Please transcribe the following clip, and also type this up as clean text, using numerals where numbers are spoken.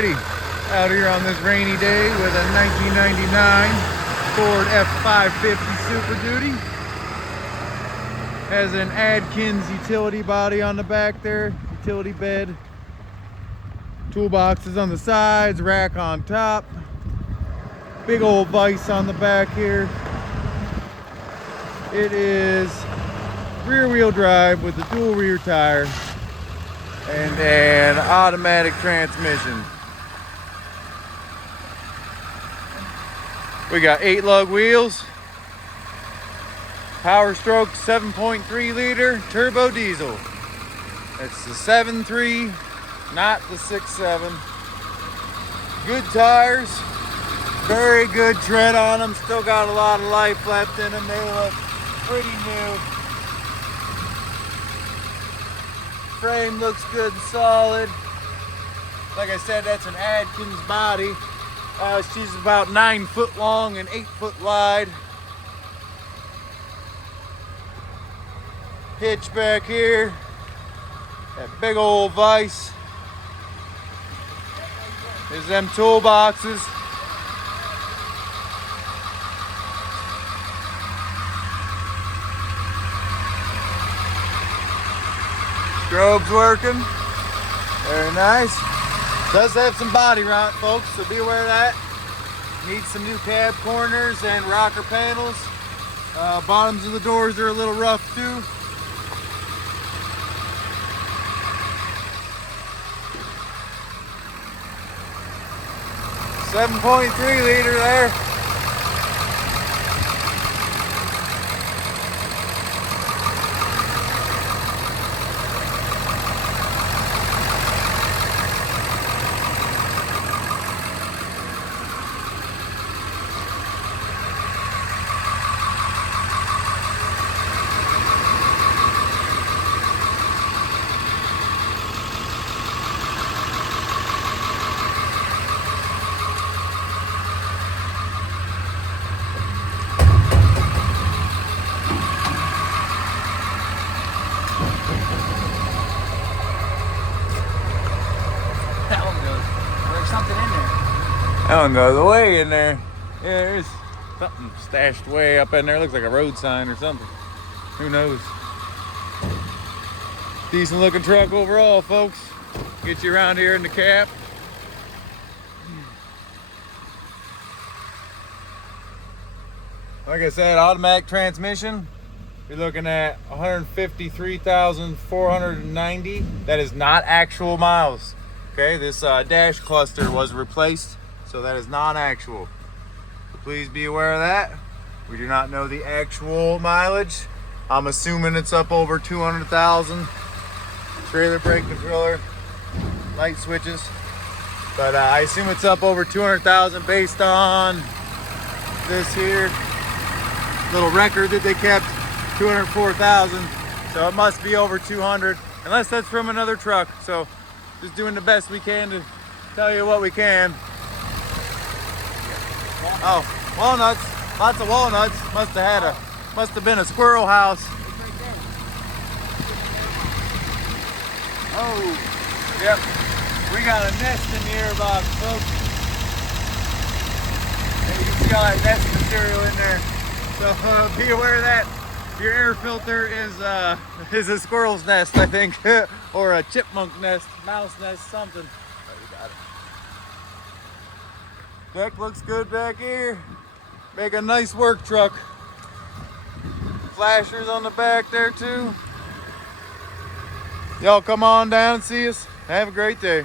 Alrighty, out here on this rainy day with a 1999 Ford F-550 Super Duty. Has an Adkins utility body on the back there, utility bed. Toolboxes on the sides, rack on top. Big old vise on the back here. It is rear wheel drive with a dual rear tire and an automatic transmission. We got 8 lug wheels, Power Stroke 7.3 liter turbo diesel. It's the 7.3, not the 6.7. Good tires, very good tread on them. Still got a lot of life left in them. They look pretty new. Frame looks good and solid. Like I said, that's an Adkins body. She's about 9 foot long and 8 foot wide. Hitch back here. That big old vise. There's them toolboxes. Strobe's working. Very nice. Does have some body rot, folks, so be aware of that. Needs some new cab corners and rocker panels. Bottoms of the doors are a little rough too. .3 liter there. Something in there. That one goes way in there. Yeah, there's something stashed way up in there. Looks like a road sign or something. Who knows? Decent looking truck overall, folks. Get you around here in the cab. Like I said, automatic transmission. You're looking at 153,490. That is not actual miles. Okay, this dash cluster was replaced, so that is non-actual. So please be aware of that. We do not know the actual mileage. I'm assuming it's up over 200,000. Trailer brake controller, light switches. But I assume it's up over 200,000 based on this here little record that they kept, 204,000. So it must be over 200, unless that's from another truck. So just doing the best we can to tell you what we can. Oh, walnuts. Lots of walnuts. Must have been a squirrel house. Oh, yep. We got a nest in the airbox, folks. And you can see all that nest material in there. So be aware of that. Your air filter is a squirrel's nest, I think, or a chipmunk nest, mouse nest, something. Oh, you got it. Deck looks good back here. Make a nice work truck. Flashers on the back there too. Y'all come on down and see us. Have a great day.